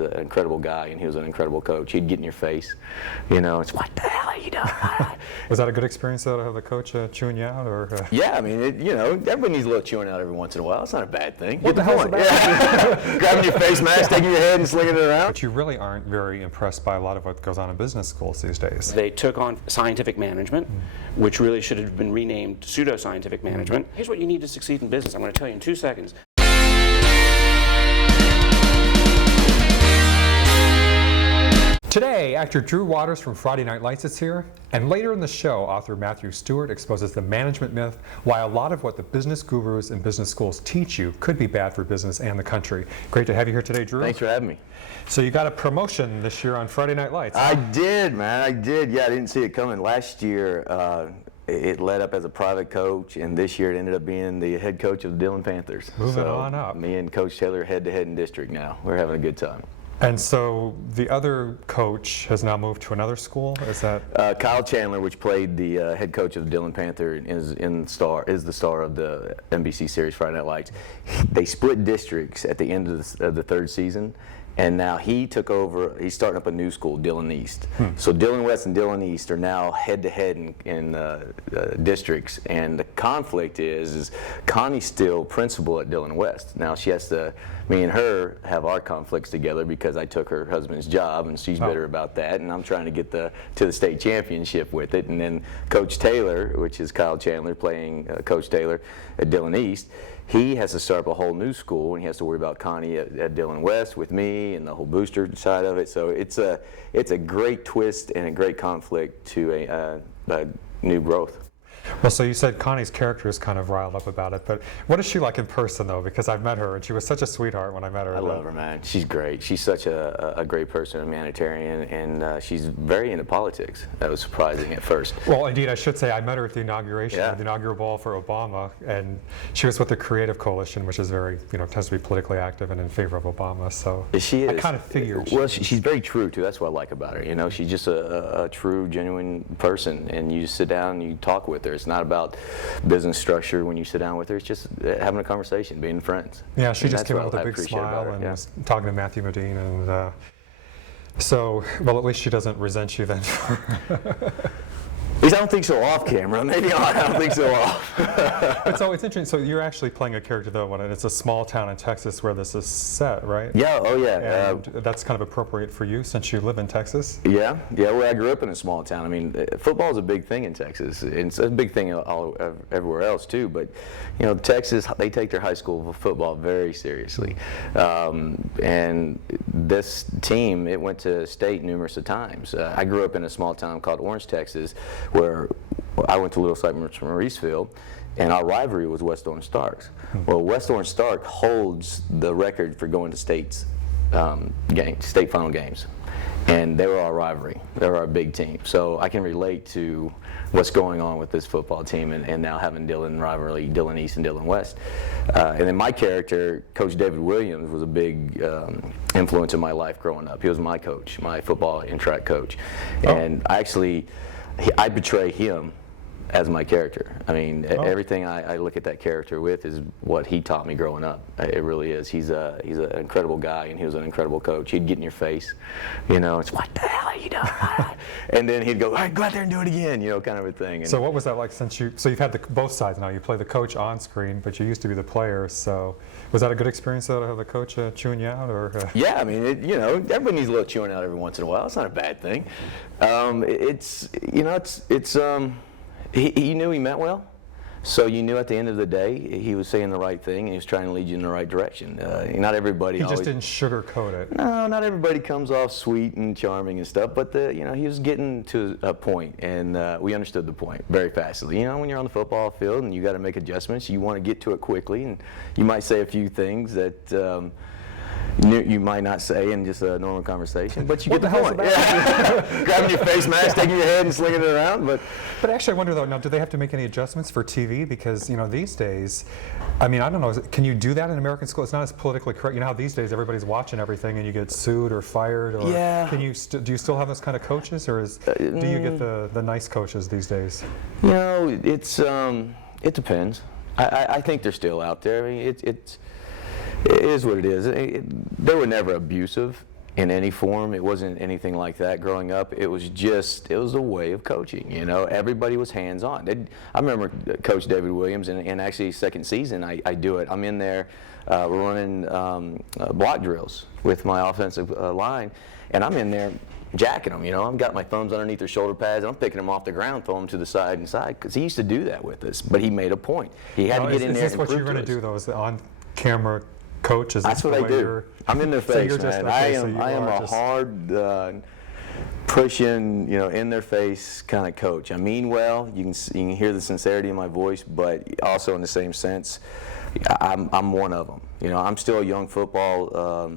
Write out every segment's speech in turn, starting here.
he's an incredible guy, and he was an incredible coach. He'd get in your face, it's what the hell are you doing? Was that a good experience though, to have the coach chewing you out, or? Yeah, I mean, everybody needs a little chewing out every once in a while. It's not a bad thing. What the hell's about it? Grabbing your face mask, taking your head, and slinging it around. But you really aren't very impressed by a lot of what goes on in business schools these days. They took on scientific management, which really should have been renamed pseudo-scientific management. Here's what you need to succeed in business. I'm going to tell you in 2 seconds. Today, actor Drew Waters from Friday Night Lights is here, and later in the show, author Matthew Stewart exposes the management myth, why a lot of what the business gurus and business schools teach you could be bad for business and the country. Great to have you here today, Drew. Thanks for having me. So you got a promotion this year on Friday Night Lights. I did, man. I did. Yeah, I didn't see it coming. Last year, it led up as a private coach, and this year it ended up being the head coach of the Dillon Panthers. Moving on up. Me and Coach Taylor head-to-head in district now. We're having a good time. And so the other coach has now moved to another school. Is that Kyle Chandler, which played the head coach of the Dillon Panther, is the star of the NBC series Friday Night Lights. They split districts at the end of the third season, and now he took over. He's starting up a new school, Dillon East. So Dillon West and Dillon East are now head-to-head in districts, and the conflict is Connie's still principal at Dillon West. Now she has to. Me and her have our conflicts together because I took her husband's job, and she's bitter about that, and I'm trying to get to the state championship with it. And then Coach Taylor, which is Kyle Chandler playing Coach Taylor at Dillon East, he has to start up a whole new school, and he has to worry about Connie at Dillon West with me and the whole booster side of it. So it's a great twist and a great conflict to a new growth. Well, so you said Connie's character is kind of riled up about it, but what is she like in person, though? Because I've met her, and she was such a sweetheart when I met her. I love her, man. She's great. She's such a great person, a humanitarian, and she's very into politics. That was surprising at first. Well, indeed, I should say I met her at the inauguration, the inaugural ball for Obama, and she was with the Creative Coalition, which is very, tends to be politically active and in favor of Obama. So she is. I kind of figured. Well, she's very true, too. That's what I like about her. She's just a true, genuine person, and you just sit down and you talk with her. It's not about business structure when you sit down with her. It's just having a conversation, being friends. Yeah, she just came out with a big smile and was talking to Matthew Modine, and so, well, at least she doesn't resent you then. I don't think so off camera. Maybe I don't think so off. But so it's interesting. So you're actually playing a character though, and it's a small town in Texas where this is set, right? Yeah. Oh yeah. And that's kind of appropriate for you since you live in Texas. Yeah. Well, I grew up in a small town. I mean, football is a big thing in Texas. It's a big thing everywhere else too. But Texas, they take their high school football very seriously. And this team, it went to state numerous of times. I grew up in a small town called Orange, Texas, where I went to Little Cypress Mauricefield, and our rivalry was West Orange Starks. Well, West Orange Stark holds the record for going to state final games, and they were our rivalry. They were our big team. So I can relate to what's going on with this football team, and now having Dillon rivalry, Dillon East and Dillon West. And then my character, Coach David Williams, was a big influence in my life growing up. He was my coach, my football and track coach, and I betray him as my character. I mean, everything I look at that character with is what he taught me growing up. It really is. He's an incredible guy, and he was an incredible coach. He'd get in your face, it's what the hell are you doing? And then he'd go, all right, go out there and do it again, kind of a thing. And so what was that like so you've had both sides now? You play the coach on screen, but you used to be the player. So was that a good experience though, to have the coach chewing you out, or? Yeah, I mean, everybody needs a little chewing out every once in a while. It's not a bad thing. He knew he meant well, so you knew at the end of the day he was saying the right thing and he was trying to lead you in the right direction. Not everybody. He just didn't sugarcoat it. No, not everybody comes off sweet and charming and stuff, but he was getting to a point, and we understood the point very fastly. When you're on the football field and you got to make adjustments, you want to get to it quickly, and you might say a few things that. You might not say in just a normal conversation, but you get the point. Grabbing your face mask, taking your head and slinging it around. But actually, I wonder though. Now, do they have to make any adjustments for TV? Because these days, I mean, I don't know. Can you do that in American school? It's not as politically correct. How these days everybody's watching everything, and you get sued or fired. Or can you? Do you still have those kind of coaches, or do you get the nice coaches these days? It depends. I think they're still out there. I mean, it is what it is. They were never abusive, in any form. It wasn't anything like that growing up. It was a way of coaching, you know. Everybody was hands-on. I remember Coach David Williams, and actually second season I do it. I'm in there, we're running block drills with my offensive line, and I'm in there jacking them, you know. I've got my thumbs underneath their shoulder pads, and I'm picking them off the ground, throwing them to the side and side, because he used to do that with us, but he made a point. He had to get in there and prove to us. Is this what you're going to do, though, is the on-camera coach? Is That's what I do. I'm in their face, man. I am a hard, pushing, you know, in their face kind of coach. I mean well. You can hear the sincerity in my voice, but also in the same sense, I'm one of them. You know, I'm still a young football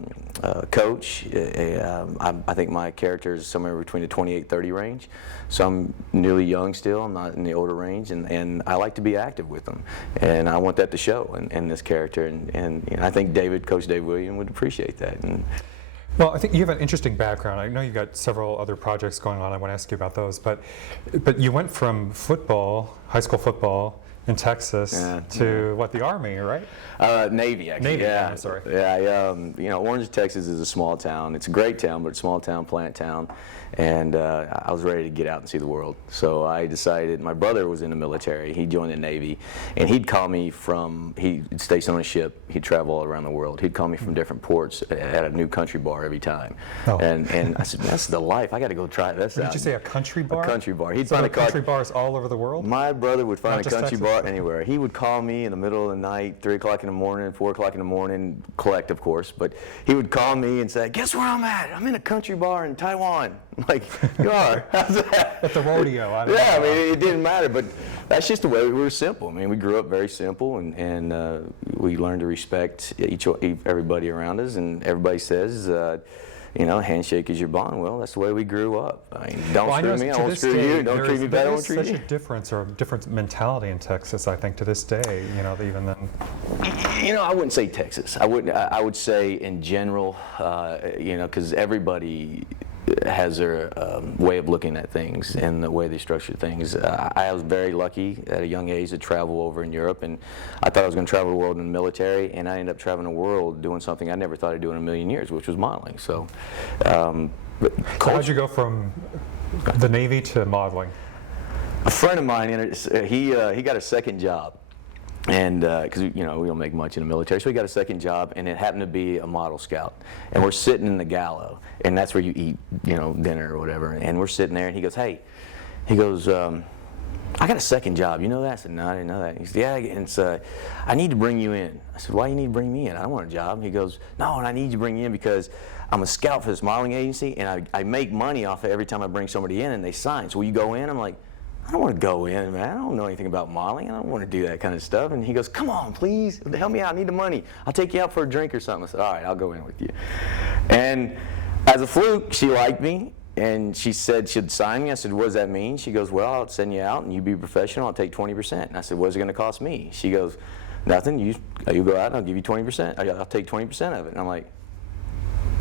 coach. I think my character is somewhere between the 28-30 range. So I'm nearly young still. I'm not in the older range, and I like to be active with them. And I want that to show in this character. And you know, I think Coach Dave Williams would appreciate that. Well, I think you have an interesting background. I know you've got several other projects going on. I want to ask you about those. But you went from football, high school football, in Texas to what, the Army, right? Navy, actually. Navy, yeah. I'm sorry. Yeah, you know, Orange, Texas is a small town. It's a great town, but it's a small town, plant town. And I was ready to get out and see the world. So I decided, my brother was in the military. He joined the Navy, and he'd call me he'd station on a ship. He'd travel all around the world. He'd call me from different ports at a new country bar every time. Oh. And I said, that's the life. I got to go try this out. Did you say a country bar? A country bar. He'd So find there are country bars all over the world? My brother would find Not a just country Texas? bar anywhere. He would call me in the middle of the night, 3 o'clock in the morning, 4 o'clock in the morning, collect, of course, but he would call me and say, guess where I'm at? I'm in a country bar in Taiwan. I'm like, you are? How's that? At the rodeo. I mean, it didn't matter, but that's just the way we were simple. I mean, we grew up very simple, and we learned to respect everybody around us, and everybody says, you know, handshake is your bond. Well, that's the way we grew up. I mean, don't screw me, I won't screw you. Don't treat me bad, I won't treat you. There's such a difference, or a different mentality in Texas, I think, to this day, you know, even then. You know, I wouldn't say Texas. I would say in general, you know, because everybody has their way of looking at things and the way they structure things. I was very lucky at a young age to travel over in Europe, and I thought I was going to travel the world in the military, and I ended up traveling the world doing something I never thought I'd do in a million years, which was modeling. So, So how'd you go from the Navy to modeling? A friend of mine, he got a second job. And because you know, we don't make much in the military, so he got a second job, and it happened to be a model scout. And we're sitting in the gallo, and that's where you eat, you know, dinner or whatever. And we're sitting there, and he goes, "Hey," he goes, "I got a second job. You know that?" I said, "No, I didn't know that." He said, "Yeah, and so I need to bring you in." I said, "Why do you need to bring me in? I don't want a job." He goes, "No, and I need you to bring you in because I'm a scout for this modeling agency, and I make money off of every time I bring somebody in, and they sign. So will you go in?" I'm like, I don't want to go in, man. I don't know anything about modeling. I don't want to do that kind of stuff. And he goes, "Come on, please, help me out. I need the money. I'll take you out for a drink or something." I said, "All right, I'll go in with you." And as a fluke, she liked me, and she said she'd sign me. I said, "What does that mean?" She goes, "Well, I'll send you out, and you be professional. I'll take 20%. And I said, "What is it going to cost me?" She goes, "Nothing. You go out, and I'll give you 20%. I'll take 20% of it." And I'm like,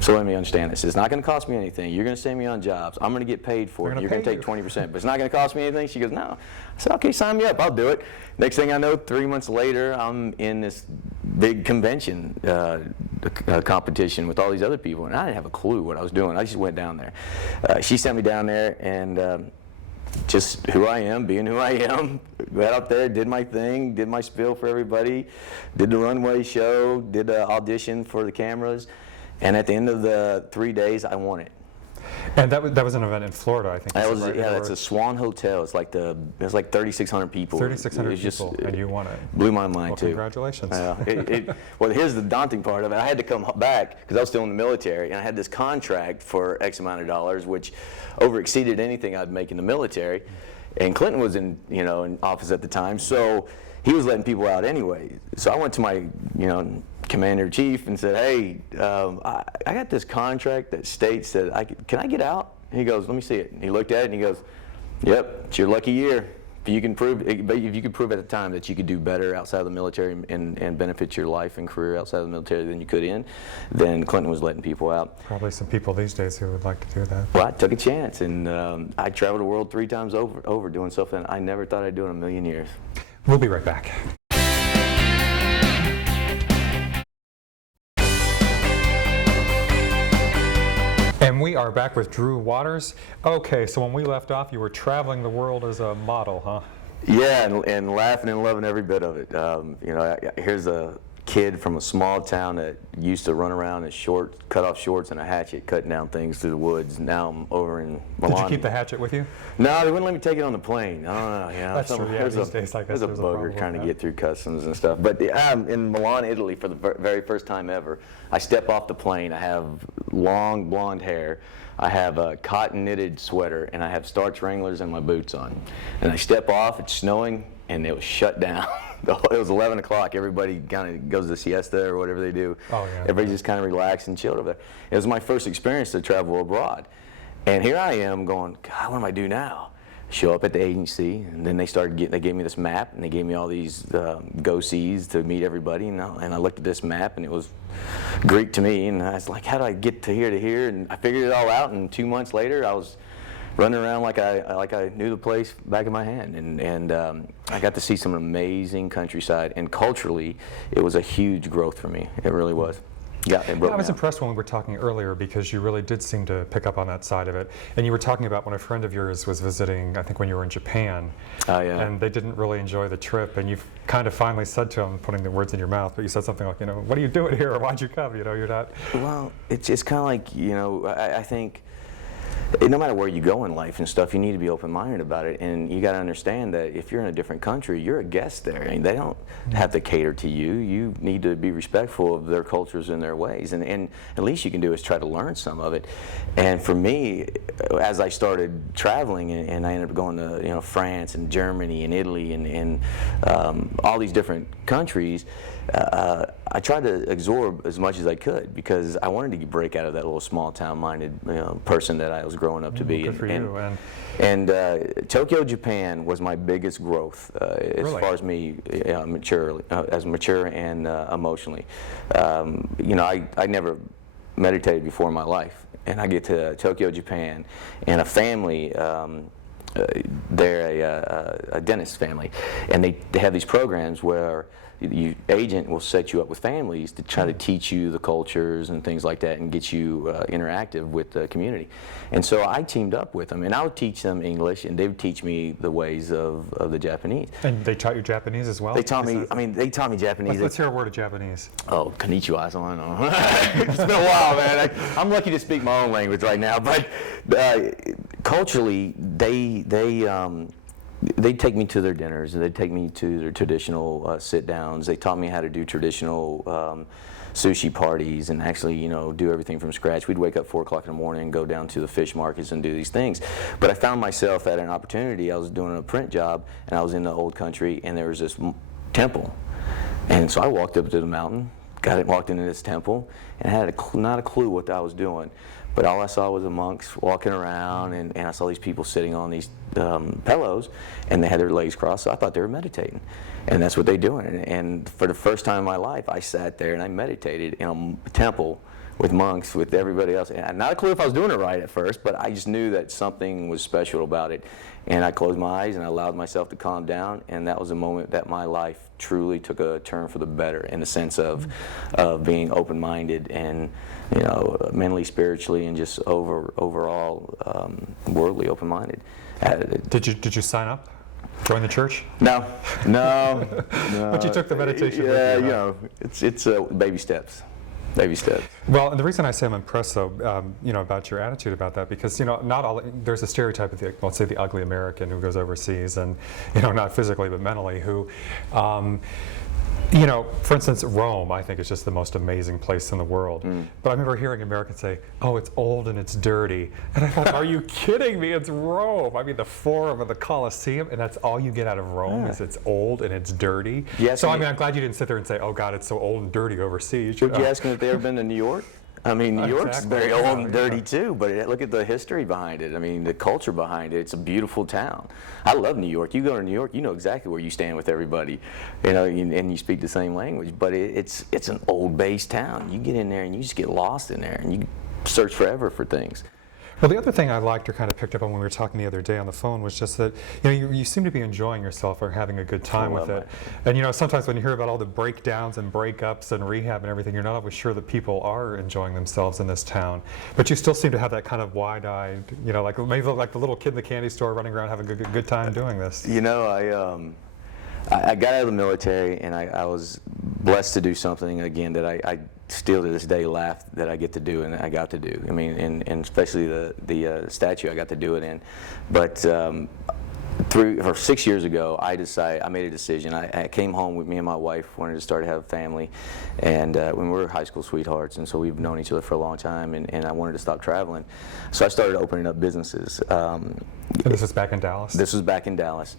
so let me understand this. It's not going to cost me anything. You're going to send me on jobs. I'm going to get paid for it. You're going to take 20%, but it's not going to cost me anything. She goes, "No." I said, "Okay, sign me up. I'll do it." Next thing I know, 3 months later, I'm in this big convention competition with all these other people, and I didn't have a clue what I was doing. I just went down there. She sent me down there, and just who I am, being who I am, got up there, did my thing, did my spiel for everybody, did the runway show, did an audition for the cameras. And at the end of the 3 days, I won it. And that was an event in Florida, I think. That was, right? Yeah, that's a Swan Hotel. It's like 3,600 people. 3,600 people, and you won it. Blew my mind, well, too. Congratulations. Well, here's the daunting part of it. I had to come back because I was still in the military, and I had this contract for X amount of dollars, which over-exceeded anything I'd make in the military. And Clinton was in office at the time, so he was letting people out anyway. So I went to my, commander-in-chief and said, "Hey, I got this contract that states that can I get out?" And he goes, "Let me see it." And he looked at it and he goes, "Yep, it's your lucky year. If you can prove at the time that you could do better outside of the military and benefit your life and career outside of the military than you could in, then Clinton was letting people out." Probably some people these days who would like to do that. Well, I took a chance, and I traveled the world 3 times over doing something I never thought I'd do in a million years. We'll be right back. And we are back with Drew Waters. Okay, so when we left off, you were traveling the world as a model, huh? Yeah, and laughing and loving every bit of it. Here's a kid from a small town that used to run around in cut off shorts and a hatchet, cutting down things through the woods. Now I'm over in Milan. Did you keep the hatchet with you? No, they wouldn't let me take it on the plane. I don't know. That's true. Yeah, these days, I guess there's a there's a bugger problem trying to with get through customs and stuff. But in Milan, Italy, for the very first time ever, I step off the plane. I have long blonde hair. I have a cotton knitted sweater, and I have starch Wranglers and my boots on. And I step off. It's snowing, and it was shut down. It was 11 o'clock. Everybody kind of goes to siesta or whatever they do. Oh, yeah. Everybody just kind of relaxed and chilled over there. It was my first experience to travel abroad. And here I am going, God, what do I do now? Show up at the agency, and then they gave me this map, and they gave me all these go-sees to meet everybody, and I looked at this map, and it was Greek to me, and I was like, how do I get to here? And I figured it all out, and 2 months later, I was running around like I knew the place back of my hand, and I got to see some amazing countryside, and culturally, it was a huge growth for me. It really was. Yeah, I was impressed when we were talking earlier because you really did seem to pick up on that side of it. And you were talking about when a friend of yours was visiting, I think when you were in Japan, and they didn't really enjoy the trip, and you've kind of finally said to them, putting the words in your mouth, but you said something like, what are you doing here, or why'd you come? You're not. Well, it's kind of like, I think no matter where you go in life and stuff, you need to be open-minded about it, and you got to understand that if you're in a different country, you're a guest there, and they don't have to cater to you. You need to be respectful of their cultures and their ways, and at least you can do is try to learn some of it. And for me, as I started traveling, and I ended up going to France and Germany and Italy and all these different countries, I tried to absorb as much as I could because I wanted to break out of that little small town minded person that I was growing up to be. Good for you. And Tokyo, Japan was my biggest growth as far as me mature and emotionally. I never meditated before in my life, and I get to Tokyo, Japan, and a family. They're a dentist family, and they have these programs where the agent will set you up with families to try to teach you the cultures and things like that and get you interactive with the community. And so I teamed up with them, and I would teach them English, and they would teach me the ways of the Japanese. And they taught you Japanese as well? They taught me Japanese. Let's hear a word of Japanese. Oh, konnichiwa. I don't know. It's been a while, man. I'm lucky to speak my own language right now, but culturally, they take me to their dinners, and they take me to their traditional sit-downs. They taught me how to do traditional sushi parties and actually, do everything from scratch. We'd wake up 4 o'clock in the morning and go down to the fish markets and do these things. But I found myself at an opportunity. I was doing a print job, and I was in the old country, and there was this temple. And so I walked up to the mountain, walked into this temple, and had not a clue what I was doing. But all I saw was the monks walking around, and I saw these people sitting on these pillows, and they had their legs crossed, so I thought they were meditating. And that's what they're doing. And for the first time in my life, I sat there and I meditated in a temple with monks, with everybody else. And not a clue if I was doing it right at first, but I just knew that something was special about it. And I closed my eyes and I allowed myself to calm down, and that was a moment that my life truly took a turn for the better in the sense of being open-minded and mentally, spiritually, and just overall worldly open-minded. Did you sign up? Join the church? No. But you took the meditation. Yeah, it's baby steps. Baby steps. Well, and the reason I say I'm impressed, though, about your attitude about that, because not all. There's a stereotype of let's say the ugly American who goes overseas and not physically but mentally who. For instance, Rome, I think is just the most amazing place in the world. But I remember hearing Americans say, "Oh, it's old and it's dirty," and I thought, "Are you kidding me? It's Rome. I mean, the Forum and the Colosseum, and that's all you get out of Rome is it's old and it's dirty." Yes. So I'm glad you didn't sit there and say, "Oh God, it's so old and dirty overseas." Would you ask them if they ever been to New York? I mean, New York's very old and dirty too, but look at the history behind it. I mean, the culture behind it. It's a beautiful town. I love New York. You go to New York, you know exactly where you stand with everybody, and you speak the same language. But it's an old base town. You get in there and you just get lost in there, and you search forever for things. Well, the other thing I liked or kind of picked up on when we were talking the other day on the phone was just that, you seem to be enjoying yourself or having a good time with it. And sometimes when you hear about all the breakdowns and breakups and rehab and everything, you're not always sure that people are enjoying themselves in this town. But you still seem to have that kind of wide-eyed, like maybe like the little kid in the candy store running around having a good time doing this. I got out of the military, and I was blessed to do something again that I still to this day laugh that I get to do and I got to do. I mean, and especially the statue I got to do it in. But 6 years ago, I made a decision. I came home with me and my wife, wanted to start to have a family, and when we were high school sweethearts, and so we've known each other for a long time, and I wanted to stop traveling. So I started opening up businesses. And this was back in Dallas? This was back in Dallas.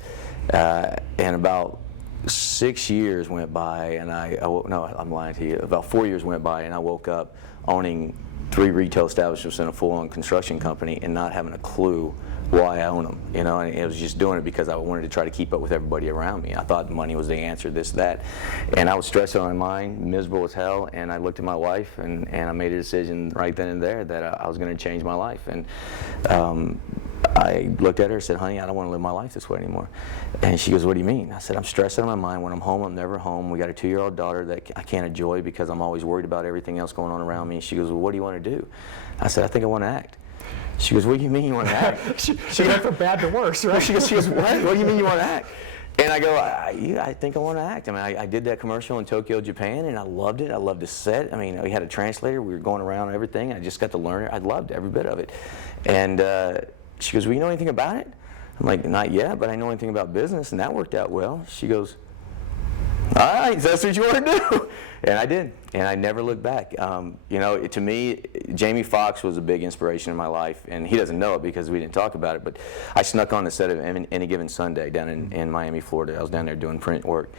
And about 6 years went by, and no, I'm lying to you. About 4 years went by, and I woke up owning 3 retail establishments and a full-on construction company, and not having a clue why I own them. And I was just doing it because I wanted to try to keep up with everybody around me. I thought money was the answer, this, that, and I was stressed on my mind, miserable as hell. And I looked at my wife, and I made a decision right then and there that I was going to change my life. And I looked at her and said, honey, I don't want to live my life this way anymore. And she goes, what do you mean? I said, I'm stressed out of my mind. When I'm home, I'm never home. We got a 2-year-old daughter that I can't enjoy because I'm always worried about everything else going on around me. She goes, well, what do you want to do? I said, I think I want to act. She goes, what do you mean you want to act? she went from bad to worse, right? She goes, what do you mean you want to act? And I go, I think I want to act. I mean, I did that commercial in Tokyo, Japan, and I loved it. I loved the set. I mean, we had a translator. We were going around and everything. I just got to learn it. I loved every bit of it. And she goes, well, you know anything about it? I'm like, not yet, but I know anything about business, and that worked out well. She goes, all right, that's what you want to do. And I did, and I never looked back. To me, Jamie Foxx was a big inspiration in my life, and he doesn't know it because we didn't talk about it, but I snuck on the set of Any Given Sunday down in Miami, Florida. I was down there doing print work,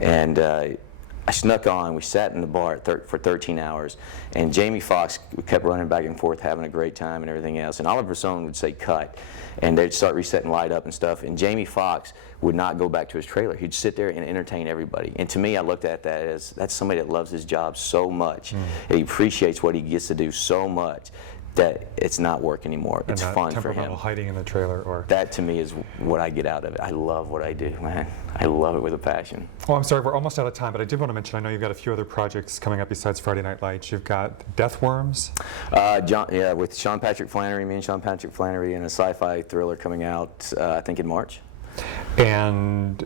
and I snuck on. We sat in the bar for 13 hours, and Jamie Foxx kept running back and forth, having a great time and everything else, and Oliver Stone would say cut, and they'd start resetting light up and stuff, and Jamie Foxx would not go back to his trailer. He'd sit there and entertain everybody. And to me, I looked at that as that's somebody that loves his job so much, and he appreciates what he gets to do so much that it's not work anymore. It's fun for him. Hiding in the trailer, or that to me is what I get out of it. I love what I do, man. I love it with a passion. Well, I'm sorry, we're almost out of time, but I did want to mention, I know you've got a few other projects coming up besides Friday Night Lights. You've got Death Worms. With Sean Patrick Flannery, me and Sean Patrick Flannery, and a sci-fi thriller coming out, I think in March. And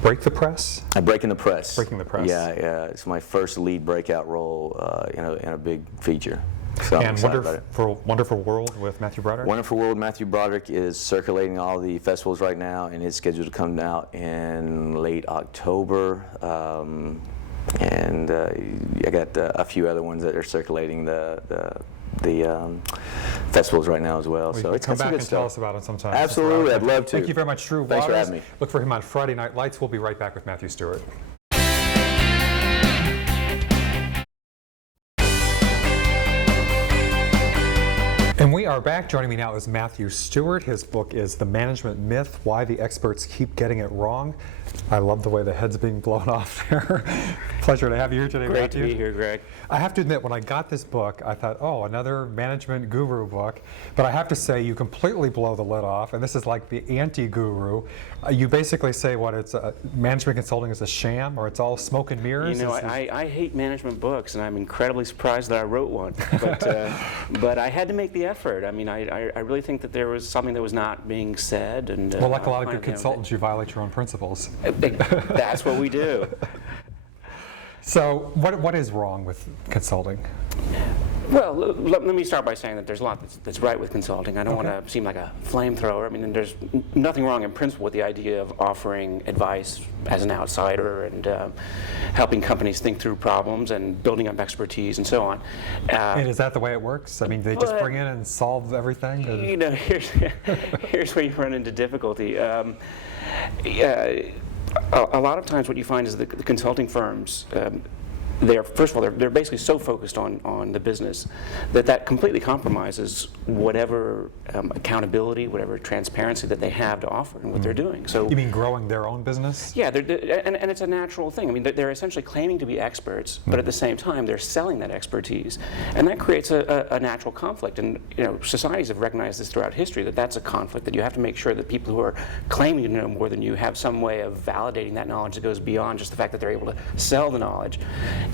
Break the Press? Breaking the Press. Breaking the Press. Yeah. It's my first lead breakout role in a big feature. So I'm excited about it. Wonderful World with Matthew Broderick? Wonderful World with Matthew Broderick is circulating all the festivals right now, and it's scheduled to come out in late October. I got a few other ones that are circulating the festivals right now as well. So it's come back and stuff. Tell us about them sometime. Absolutely, I'd love to. Thank you very much, Drew. Thanks for having me. Look for him on Friday Night Lights. We'll be right back with Matthew Stewart. And we are back. Joining me now is Matthew Stewart. His book is The Management Myth, Why the Experts Keep Getting It Wrong. I love the way the head's being blown off there. Pleasure to have you here today, Great Matthew. to be here, Greg. I have to admit, when I got this book, I thought, oh, another management guru book. But I have to say, you completely blow the lid off, and this is like the anti-guru. You basically say management consulting is a sham, or it's all smoke and mirrors. You know, I hate management books, and I'm incredibly surprised that I wrote one. But I had to make the effort. I mean, I really think that there was something that was not being said. And well, like a lot of good consultants, you violate your own principles. That's what we do. So what is wrong with consulting? Well, let me start by saying that there's a lot that's right with consulting. I don't want to seem like a flamethrower. I mean, there's nothing wrong in principle with the idea of offering advice as an outsider and helping companies think through problems and building up expertise and so on. And is that the way it works? I mean, they just bring in and solve everything? You know, here's where you run into difficulty. A lot of times what you find is the consulting firms first of all, they're basically so focused on the business that completely compromises whatever accountability, whatever transparency that they have to offer in what they're doing. So You mean growing their own business? yeah, and it's a natural thing. I mean, they're essentially claiming to be experts, but at the same time, they're selling that expertise, and that creates a natural conflict. And societies have recognized this throughout history, that that's a conflict, that you have to make sure that people who are claiming to know more than you have some way of validating that knowledge that goes beyond just the fact that they're able to sell the knowledge.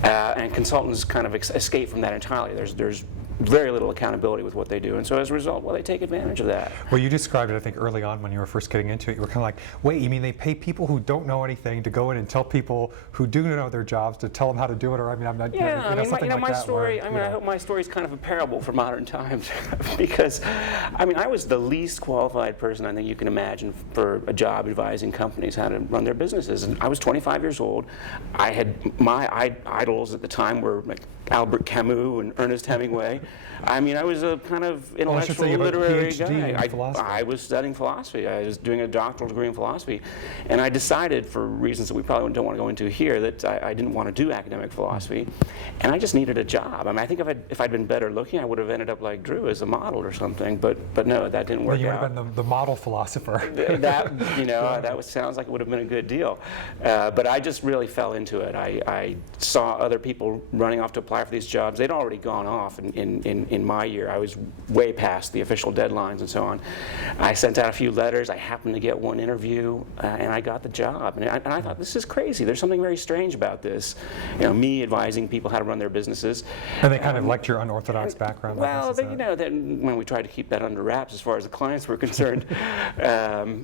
And consultants kind of escape from that entirely. There's very little accountability with what they do, and so as a result, well, they take advantage of that. Well, you described it, I think, early on when you were first getting into it. You were kind of like, wait, you mean they pay people who don't know anything to go in and tell people who do know their jobs to tell them how to do it? Or I mean, I'm not. Yeah, I mean, something like my that story. where, I mean, I hope my story is kind of a parable for modern times, because, I mean, I was the least qualified person I think you can imagine for a job advising companies how to run their businesses. And I was 25 years old. I had my idols at the time were like Albert Camus and Ernest Hemingway. I mean, I was a kind of intellectual, literary guy. I was studying philosophy. I was doing a doctoral degree in philosophy, and I decided, for reasons that we probably don't want to go into here, that I didn't want to do academic philosophy, and I just needed a job. I mean, I think if I'd been better looking, I would have ended up like Drew as a model or something. But no, that didn't work out. You would have been the model philosopher. That sounds like it would have been a good deal. But I just really fell into it. I saw other people running off to apply for these jobs. They'd already gone off in my year. I was way past the official deadlines and so on. I sent out a few letters. I happened to get one interview, and I got the job. And I thought, this is crazy. There's something very strange about this. Me advising people how to run their businesses. And they kind of liked your unorthodox background. Well, when we tried to keep that under wraps as far as the clients were concerned,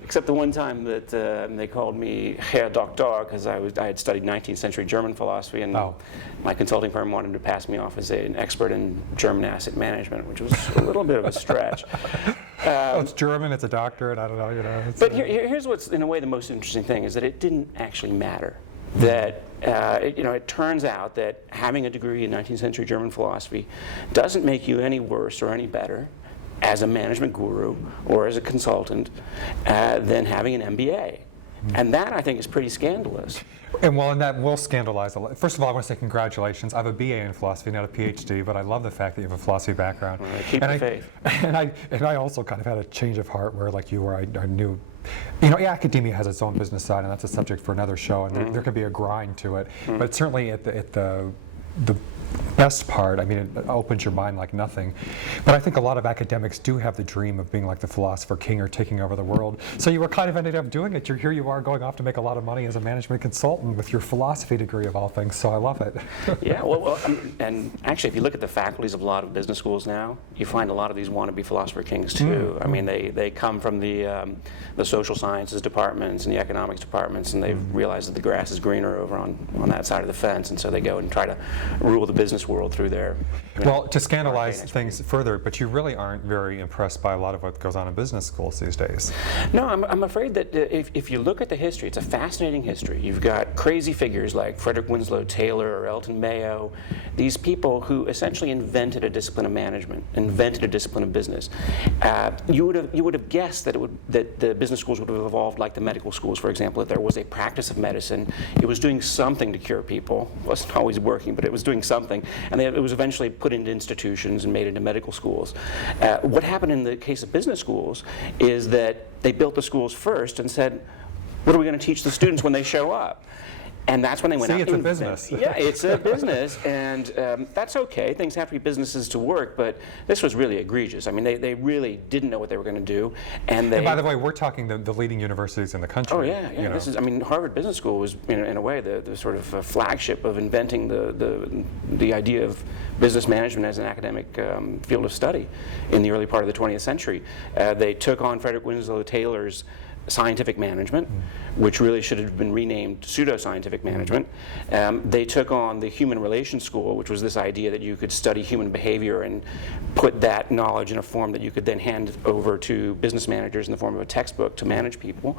except the one time that they called me Herr Doktor, because I had studied 19th century German philosophy, and my consulting firm wanted to pass me off as an expert in German asset management, which was a little bit of a stretch. It's German, it's a doctorate, I don't know. But here's what's, in a way, the most interesting thing, is that it didn't actually matter. That it turns out that having a degree in 19th century German philosophy doesn't make you any worse or any better as a management guru or as a consultant than having an MBA. And that, I think, is pretty scandalous. And that will scandalize a lot. First of all, I want to say congratulations. I have a BA in philosophy, not a PhD, but I love the fact that you have a philosophy background. Keep the faith. And I also kind of had a change of heart where, like you were, I knew, academia has its own business side, and that's a subject for another show, and there could be a grind to it. But certainly at the best part, I mean, it opens your mind like nothing. But I think a lot of academics do have the dream of being like the philosopher king or taking over the world. So you were kind of ended up doing it. Here you are going off to make a lot of money as a management consultant with your philosophy degree of all things. So I love it. Yeah, well, and actually, if you look at the faculties of a lot of business schools now, you find a lot of these wannabe philosopher kings too. I mean, they come from the social sciences departments and the economics departments, and they've realized that the grass is greener over on that side of the fence, and so they go and try to rule the business world through their well, to scandalize things further, but you really aren't very impressed by a lot of what goes on in business schools these days. No, I'm afraid that if you look at the history, it's a fascinating history. You've got crazy figures like Frederick Winslow Taylor or Elton Mayo, these people who essentially invented a discipline of management, invented a discipline of business. You would have guessed that that the business schools would have evolved like the medical schools, for example, that there was a practice of medicine. It was doing something to cure people. It wasn't always working, but it was doing something. And it was eventually put into institutions and made into medical schools. What happened in the case of business schools is that they built the schools first and said, what are we going to teach the students when they show up? And that's when they went out. It's a business. Yeah, it's a business, and that's okay. Things have to be businesses to work, but this was really egregious. I mean, they really didn't know what they were going to do, and by the way, we're talking the leading universities in the country. Oh yeah. This is. I mean, Harvard Business School was, in a way, the sort of flagship of inventing the idea of business management as an academic field of study in the early part of the 20th century. They took on Frederick Winslow Taylor's scientific management, which really should have been renamed pseudo-scientific management. They took on the human relations school, which was this idea that you could study human behavior and put that knowledge in a form that you could then hand over to business managers in the form of a textbook to manage people.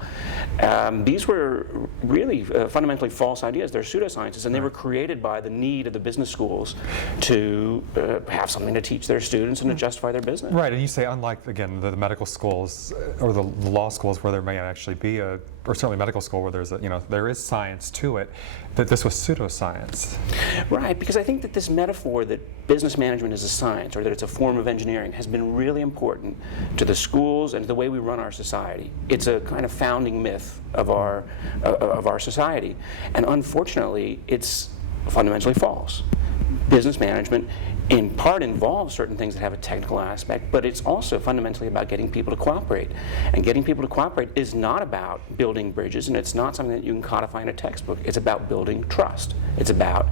These were really fundamentally false ideas. They're pseudosciences, and they were created by the need of the business schools to have something to teach their students and to justify their business. Right, and you say, unlike, again, the medical schools or the law schools where they're made may actually be or certainly medical school where there's there is science to it, that this was pseudoscience. Right, because I think that this metaphor that business management is a science, or that it's a form of engineering, has been really important to the schools and to the way we run our society. It's a kind of founding myth of our society, and unfortunately, it's fundamentally false. Business management in part involves certain things that have a technical aspect, but it's also fundamentally about getting people to cooperate. And getting people to cooperate is not about building bridges, and it's not something that you can codify in a textbook. It's about building trust. It's about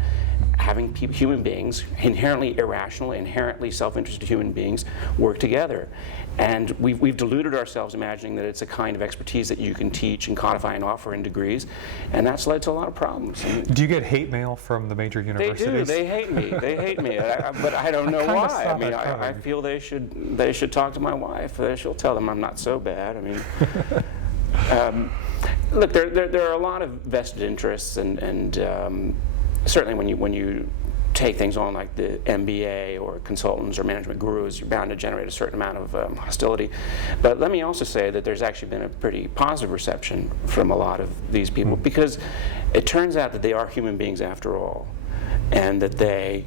having human beings, inherently irrational, inherently self-interested human beings, work together. And we've deluded ourselves imagining that it's a kind of expertise that you can teach and codify and offer in degrees, and that's led to a lot of problems. Do you get hate mail from the major universities? They do. They hate me. They hate me. But I don't know why. I mean, I feel they should talk to my wife. She'll tell them I'm not so bad. I mean, look, there are a lot of vested interests, and certainly when you take things on like the MBA or consultants or management gurus, you're bound to generate a certain amount of hostility. But let me also say that there's actually been a pretty positive reception from a lot of these people, because it turns out that they are human beings after all, and that they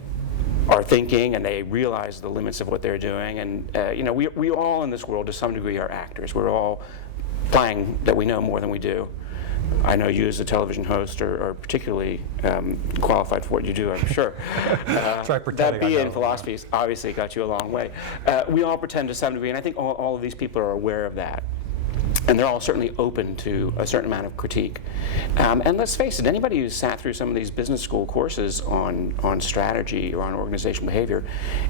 are thinking and they realize the limits of what they're doing. And we all in this world to some degree are actors. We're all playing that we know more than we do. I know you as a television host are particularly qualified for what you do, I'm sure. That BA in philosophy obviously got you a long way. We all pretend to some degree, and I think all of these people are aware of that. And they're all certainly open to a certain amount of critique. And let's face it, anybody who's sat through some of these business school courses on strategy or on organizational behavior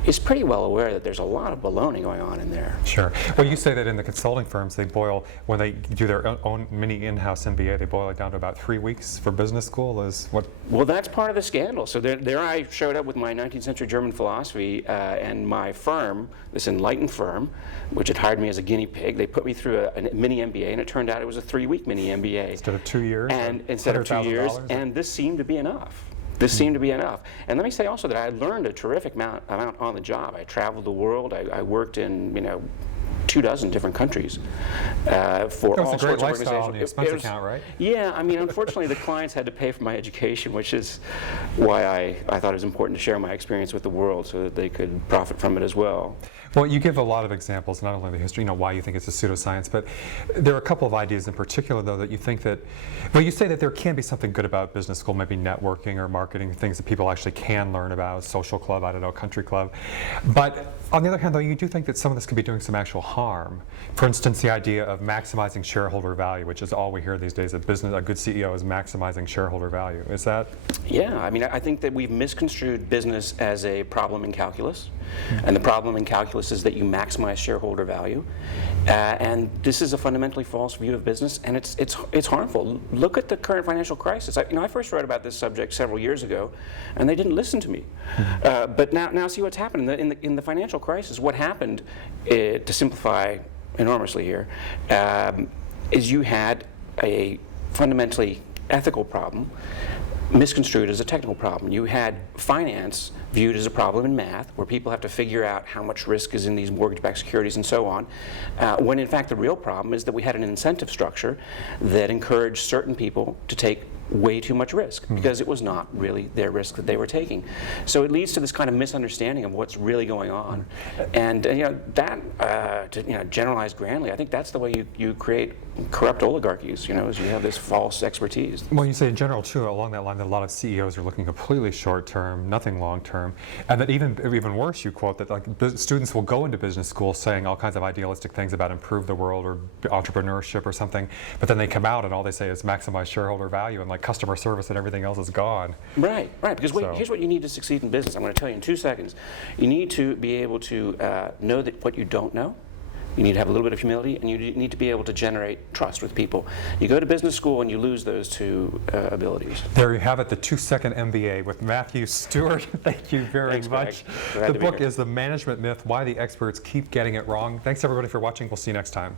is pretty well aware that there's a lot of baloney going on in there. Sure. Well, you say that in the consulting firms, they boil, when they do their own mini in-house MBA, they boil it down to about 3 weeks for business school. Is what? Well, that's part of the scandal. So there I showed up with my 19th century German philosophy, and my firm, this enlightened firm, which had hired me as a guinea pig, they put me through a mini MBA, and it turned out it was a 3-week mini MBA. Instead of 2 years? And instead of 2 years, and this seemed to be enough. This seemed to be enough. And let me say also that I learned a terrific amount on the job. I traveled the world. I worked in 24 different countries for all sorts of organizations. It was a great lifestyle on the expense account, right? Yeah, I mean, unfortunately, the clients had to pay for my education, which is why I thought it was important to share my experience with the world so that they could profit from it as well. Well, you give a lot of examples, not only the history, why you think it's a pseudoscience, but there are a couple of ideas in particular, though, that you think that, well, you say that there can be something good about business school, maybe networking or marketing, things that people actually can learn about, social club, I don't know, country club. But on the other hand, though, you do think that some of this could be doing some actual harm. For instance, the idea of maximizing shareholder value, which is all we hear these days, that a good CEO is maximizing shareholder value. Is that? Yeah, I mean, I think that we've misconstrued business as a problem in calculus. And the problem in calculus is that you maximize shareholder value, and this is a fundamentally false view of business, and it's harmful. Look at the current financial crisis. I first wrote about this subject several years ago, and they didn't listen to me. But now see what's happened in the financial crisis. What happened, to simplify enormously here, is you had a fundamentally ethical problem misconstrued as a technical problem. You had finance viewed as a problem in math, where people have to figure out how much risk is in these mortgage-backed securities and so on, when in fact the real problem is that we had an incentive structure that encouraged certain people to take way too much risk because it was not really their risk that they were taking. So it leads to this kind of misunderstanding of what's really going on. And to generalize grandly, I think that's the way you create corrupt oligarchies, is you have this false expertise. Well, you say in general, too, along that line, that a lot of CEOs are looking completely short-term, nothing long-term, and that even worse, you quote that students will go into business school saying all kinds of idealistic things about improve the world or entrepreneurship or something, but then they come out and all they say is maximize shareholder value, and customer service and everything else is gone. Right. Because here's what you need to succeed in business. I'm going to tell you in 2 seconds. You need to be able to know that what you don't know. You need to have a little bit of humility, and you need to be able to generate trust with people. You go to business school and you lose those two abilities. There you have it, the 2-second MBA with Matthew Stewart. Thank you very much. The book is The Management Myth, Why the Experts Keep Getting It Wrong. Thanks everybody for watching. We'll see you next time.